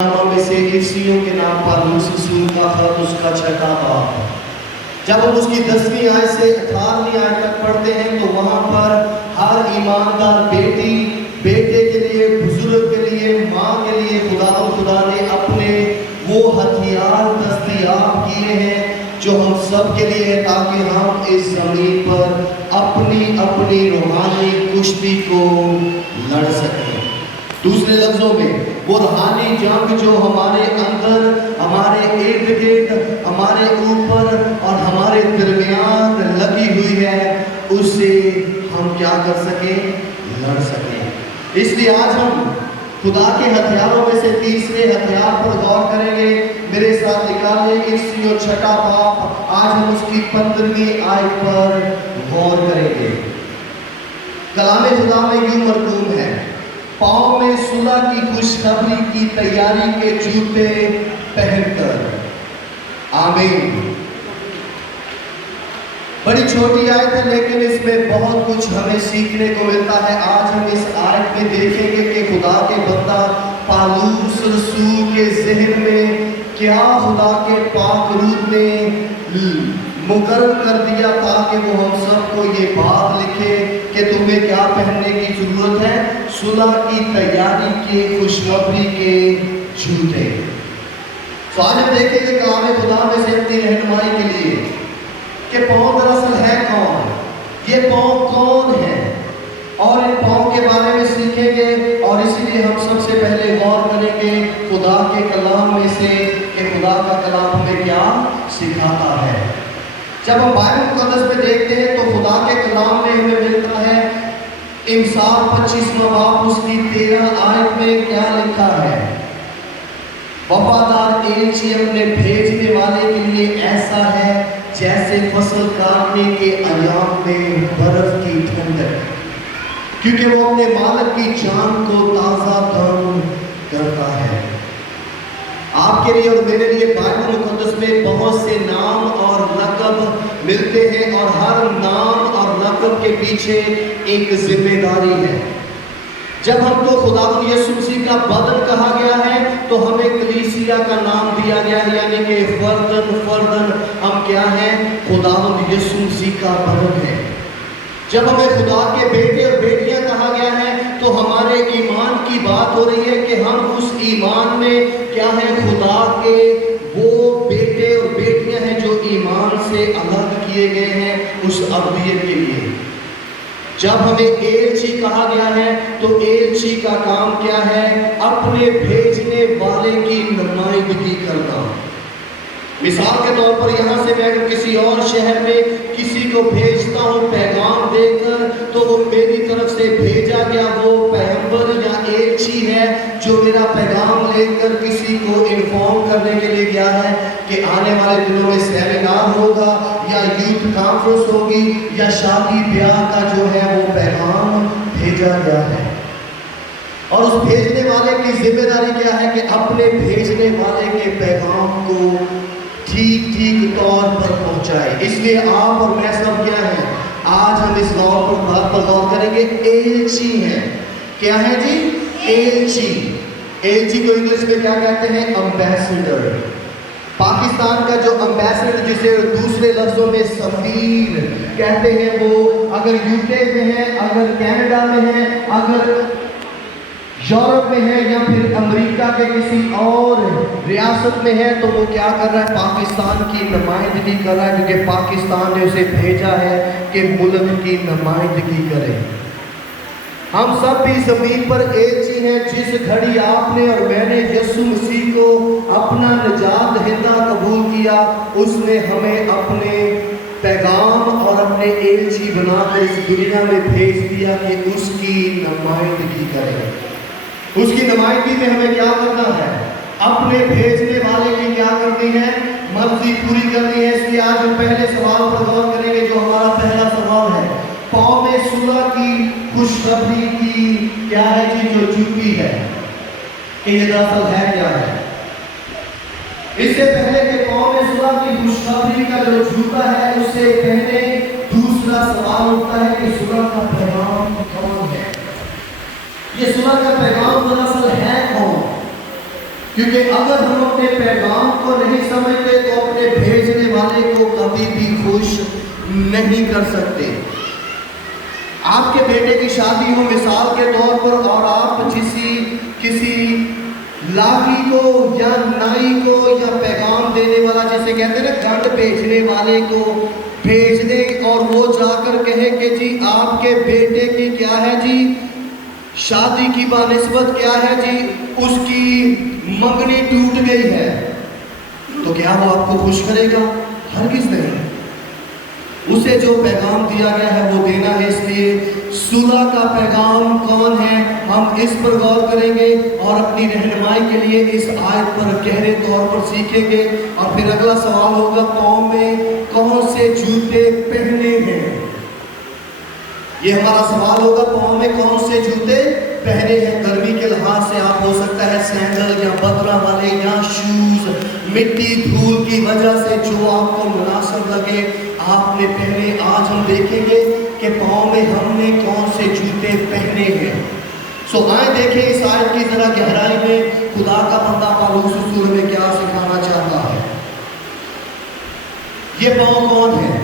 میں سے افسیوں کے نام پالوس رسول کا خط اس کا 6واں باب۔ جب ہم اس کی 10ویں آیت سے 18ویں آیت تک پڑھتے ہیں تو وہاں پر ہر ایماندار بیٹی بیٹے کے لیے، بزرگ کے لیے، ماں کے لیے خدا نے اپنے وہ ہتھیار دستیاب کیے ہیں جو ہم سب کے لیے ہے، تاکہ ہم اس زمین پر اپنی اپنی روحانی کشتی کو لڑ سکیں۔ دوسرے لفظوں میں وہ روحانی جنگ جو ہمارے اندر، ہمارے ارد گرد، ہمارے اوپر اور ہمارے درمیان لگی ہوئی ہے، اس سے ہم کیا کر سکیں؟ لڑ سکیں۔ اس لیے آج ہم خدا کے ہتھیاروں میں سے تیسرے ہتھیار پر غور کریں گے۔ میرے ساتھ نکالیں افسیوں 6واں باب، آج ہم اس کی 15ویں آیت پر غور کریں گے۔ کلام خدا میں یوں مرقوم ہے، پاؤں میں صلح کی خوشخبری کی تیاری کے جوتے پہن کر۔ آمین۔ بڑی چھوٹی آیت ہے لیکن اس میں بہت کچھ ہمیں سیکھنے کو ملتا ہے۔ آج ہم اس آیت میں دیکھیں گے کہ خدا کے بندہ پالوس رسول کے ذہن میں کیا خدا کے پاک روح نے مقرر کر دیا تھا کہ وہ ہم سب کو یہ بات لکھے کہ تمہیں کیا پہننے کی ضرورت ہے؟ صلح کی تیاری کے خوشخبری کے جوتے۔ تو آج ہم دیکھیں گے کلام خدا میں سے اپنی رہنمائی کے لیے کہ پاؤں دراصل ہے کون، یہ پاؤں کون ہے، اور ان پاؤں کے بارے میں سیکھیں گے۔ اور اسی لیے ہم سب سے پہلے غور کریں گے خدا کے کلام میں سے کہ خدا کا کلام ہمیں کیا سکھاتا ہے۔ جب ہم بائبل مقدس میں دیکھتے ہیں تو خدا کے کلام میں ہمیں ملتا ہے امثال 25واں باب، اس کی 13 آیت میں کیا لکھا ہے؟ وفادار ایلچی اپنے بھیجنے والے کے لیے ایسا ہے جیسے فصل کاٹنے کے ایام میں برف کی ٹھنڈک، کیونکہ وہ اپنے مالک کی جان کو تازہ دم کرتا ہے۔ آپ کے لیے اور میرے لیے بائبل مقدس میں بہت سے نام اور لقب ملتے ہیں، اور ہر نام اور لقب کے پیچھے ایک ذمہ داری ہے۔ جب ہم کو خدا یسوع مسیح کا بدن کہا گیا ہے تو ہمیں کلیسیا کا نام دیا گیا ہے، یعنی کہ فردن ہم کیا ہیں؟ خدا یسوع مسیح کا بدن ہے۔ جب ہمیں خدا کے بیٹے اور بیٹیاں کہا گیا ہے تو ہمارے ایمان کی بات ہو رہی ہے کہ ہم اس ایمان میں کیا ہے؟ خدا کے وہ بیٹے اور بیٹیاں ہیں جو ایمان سے الگ کیے گئے ہیں اس ابدیت کے لیے۔ جب ہمیں ایلچی کہا گیا ہے تو ایلچی کا کام کیا ہے؟ اپنے بھیجنے والے کی نمائندگی کرنا۔ مثال کے طور پر یہاں سے میں اگر کسی اور شہر میں کسی کو بھیجتا ہوں پیغام دے کر، تو وہ میری طرف سے بھیجا گیا وہ پیغمبر یا ایلچی ہے جو میرا پیغام لے کر کسی کو انفارم کرنے کے لیے گیا ہے کہ آنے والے دنوں میں سیمینار ہوگا یا یوتھ کانفرنس ہوگی یا شادی بیاہ کا جو ہے وہ پیغام بھیجا گیا ہے۔ اور اس بھیجنے والے کی ذمہ داری کیا ہے کہ اپنے بھیجنے والے کے پیغام کو ٹھیک طور پر پہنچائے۔ اس لیے آپ اور میں سب کیا ہیں؟ آج ہم اس بات پر غور کریں گے، ایلچی ہیں۔ کیا ہے جی؟ ایلچی۔ ایلچی کو انگلش میں کیا کہتے ہیں؟ امبیسڈر۔ پاکستان کا جو امبیسڈر جسے دوسرے لفظوں میں سفیر کہتے ہیں، وہ اگر UK میں ہے، اگر کینیڈا میں ہے، اگر یورپ میں ہے یا پھر امریکہ کے کسی اور ریاست میں ہے، تو وہ کیا کر رہا ہے؟ پاکستان کی نمائندگی کر رہا ہے، کیونکہ پاکستان نے اسے بھیجا ہے کہ ملک کی نمائندگی کرے۔ ہم سب بھی زمین پر ایلچی ہیں۔ جس گھڑی آپ نے اور میں نے یسوع مسیح کو اپنا نجات دہندہ قبول کیا، اس نے ہمیں اپنے پیغام اور اپنے ایلچی بنا کر اس دنیا میں بھیج دیا کہ اس کی نمائندگی کرے۔ اس کی نمائندگی میں ہمیں کیا کرنا ہے؟ اپنے بھیجنے والے کی کیا کرنی ہے؟ مرضی پوری کرنی ہے۔ اس لیے آج ہم پہلے سوال پر غور کریں گے جو ہمارا پہلا سوال ہے، پاؤں میں صلح کی خوشخبری کی کیا ہے جی جو جوتی ہے، کہ یہ دراصل ہے کیا ہے؟ اس سے پہلے کہ پاؤں میں صلح کی خوشخبری کا جو جوتا ہے، اس سے پہلے دوسرا سوال اٹھتا ہے کہ صلح کا پیغام کون ہے؟ یہ صلح کا پیغام دراصل ہے کون؟ کیونکہ اگر ہم اپنے پیغام کو نہیں سمجھتے تو اپنے بھیجنے والے کو کبھی بھی خوش نہیں کر سکتے۔ آپ کے بیٹے کی شادی ہو مثال کے طور پر، اور آپ کسی لاٹھی کو یا نائی کو یا پیغام دینے والا، جسے کہتے ہیں نا گنڈ بیچنے والے کو بھیج دیں، اور وہ جا کر کہے کہ جی آپ کے بیٹے کی کیا ہے جی شادی کی بانسبت کیا ہے جی اس کی منگنی ٹوٹ گئی ہے، تو کیا وہ آپ کو خوش کرے گا؟ ہرگز نہیں۔ اسے جو پیغام دیا گیا ہے وہ دینا ہے۔ اس لیے صلح کا پیغام کون ہے، ہم اس پر غور کریں گے اور اپنی رہنمائی کے لیے اس آیت پر گہرے طور پر سیکھیں گے۔ اور پھر اگلا سوال ہوگا پاؤں میں کون سے جوتے پہنے ہیں؟ یہ ہمارا سوال ہوگا، پاؤں میں کون سے جوتے پہنے ہیں؟ گرمی کے لحاظ سے آپ ہو سکتا ہے سینڈل یا بدرہ والے یا شوز، مٹی دھول کی وجہ سے جو آپ کو مناسب لگے آپ نے پہنے۔ آج ہم دیکھیں گے کہ پاؤں میں ہم نے کون سے جوتے پہنے ہیں۔ سو آئیں دیکھیں اس آیت کی ذرا گہرائی میں خدا کا بندہ پالوس رسول میں کیا سکھانا چاہتا ہے۔ یہ پاؤں کون ہے؟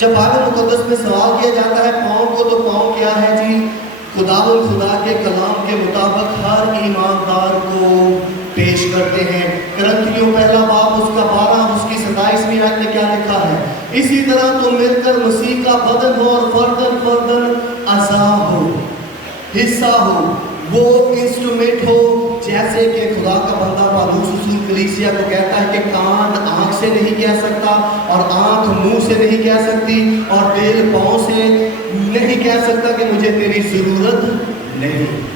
جب بائبل مقدس میں سوال کیا جاتا ہے پاؤں کو، تو پاؤں کیا ہے جی؟ خدا کے کلام کے مطابق ہر ایماندار کو پیش کرتے ہیں۔ کرنتھیوں پہلا باب اس کا 12 اس کی 27ویں آیت میں کیا لکھا ہے؟ اسی طرح تم مل کر مسیح کا بدن ہو اور فردن فردن اعضاء ہو، حصہ ہو، وہ انسٹرومنٹ ہو، جیسے کہ خدا کا بندہ پالوس رسول کلیسیا کو کہتا ہے کہ کان آنکھ سے نہیں کہہ سکتا، اور آنکھ منہ سے نہیں کہہ سکتی، اور دل پاؤں سے نہیں کہہ سکتا کہ مجھے تیری ضرورت نہیں۔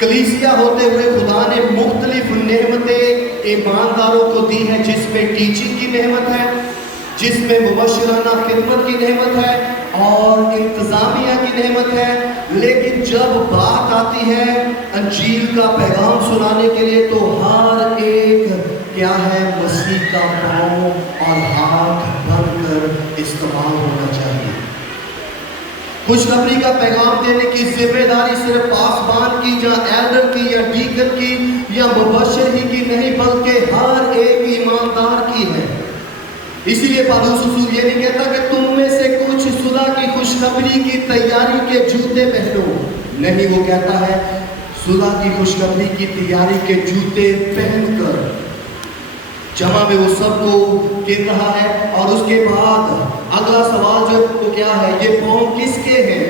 کلیسیا ہوتے ہوئے خدا نے مختلف نعمتیں ایمانداروں کو دی ہیں، جس میں ٹیچنگ کی نعمت ہے، جس میں مبشرانہ خدمت کی نعمت ہے اور انتظامیہ کی نعمت ہے۔ لیکن جب بات آتی ہے انجیل کا پیغام سنانے کے لیے تو ہر ایک کیا ہے؟ مسیح کا پاؤں اور ہاتھ بن کر استعمال ہونا چاہیے۔ خوشخبری کا پیغام دینے کی ذمہ داری صرف پاسبان کی یا ایلڈر کی یا ڈیکن کی یا مبشر ہی کی نہیں، بلکہ ہر ایک ایماندار کی ہے۔ اسی لیے پالوس رسول یہ نہیں کہتا کہ تم میں سے کچھ صلح کی خوشخبری کی تیاری کے جوتے پہنو، نہیں، وہ کہتا ہے صلح کی خوشخبری کی تیاری کے جوتے پہن کر۔ جمع میں وہ سب کو گن رہا ہے، اور اس کے بعد اگلا سوال جو وہ کیا ہے؟ یہ پاؤں کس کے ہیں؟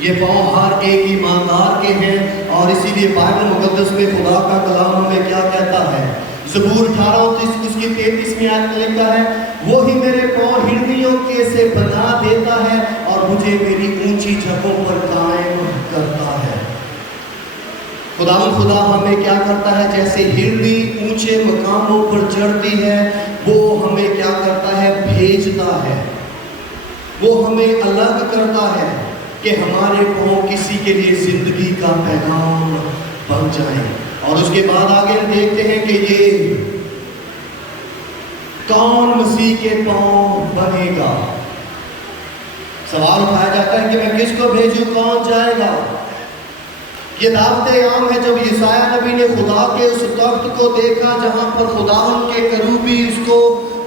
یہ پاؤں ہر ایک ایماندار کے ہیں، اور اسی لیے بائبل مقدس میں خدا کا کلام ہمیں کیا کہتا ہے؟ زبور 18 اس کی 33ویں آیت میں لکھا ہے، وہی میرے پاؤں ہرنیوں کے سے بنا دیتا ہے اور مجھے میری اونچی جگہوں پر قائم کرتا ہے۔ خدا ہمیں کیا کرتا ہے؟ جیسے ہرنی اونچے مقاموں پر چڑھتی ہے، وہ ہمیں کیا کرتا ہے؟ بھیجتا ہے، وہ ہمیں الگ کرتا ہے کہ ہمارے پاؤں کسی کے لیے زندگی کا پیغام بن جائیں۔ اور اس کے بعد آگے ہم دیکھتے ہیں کہ یہ کون مسیح کے پاؤں بنے گا؟ سوال اٹھایا جاتا ہے کہ میں کس کو بھیجوں، کون جائے گا؟ یہ دعوت عام ہے۔ جب یسایہ نبی نے خدا کے اس تخت کو دیکھا جہاں پر خداوند کے کروبی اس کو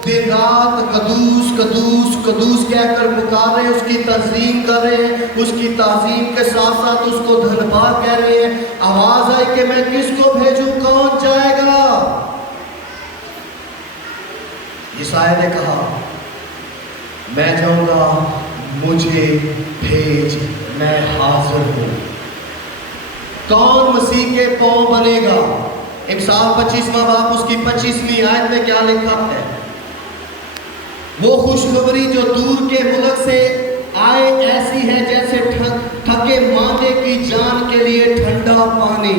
دن رات قدوس قدوس قدوس کہہ کر پکار رہے ہیں، اس کی تعظیم کر رہے ہیں، اس کی تعظیم کے ساتھ ساتھ اس کو دھنباد کہہ رہے ہیں، آواز آئی کہ میں کس کو بھیجوں، کون جائے گا؟ یسایہ نے کہا میں جاؤں گا، مجھے بھیج، میں حاضر ہوں۔ کون مسیح کے پاؤں بنے گا؟ امثال 25واں باب اس کی 25ویں آیت میں کیا لکھا ہے؟ وہ خوشخبری جو دور کے ملک سے آئے ایسی ہے جیسے تھکے ماندے کی جان کے لیے ٹھنڈا پانی۔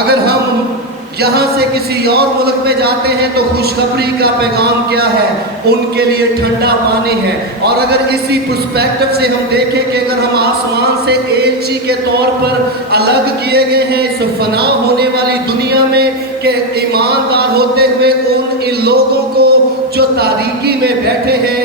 اگر ہم یہاں سے کسی اور ملک میں جاتے ہیں تو خوشخبری کا پیغام کیا ہے؟ ان کے لیے ٹھنڈا پانی ہے۔ اور اگر اسی پرسپیکٹو سے ہم دیکھیں کہ اگر ہم آسمان سے ایلچی کے طور پر الگ کیے گئے ہیں اس فنا ہونے والی دنیا میں، کہ ایماندار ہوتے ہوئے ان لوگوں کو جو تاریکی میں بیٹھے ہیں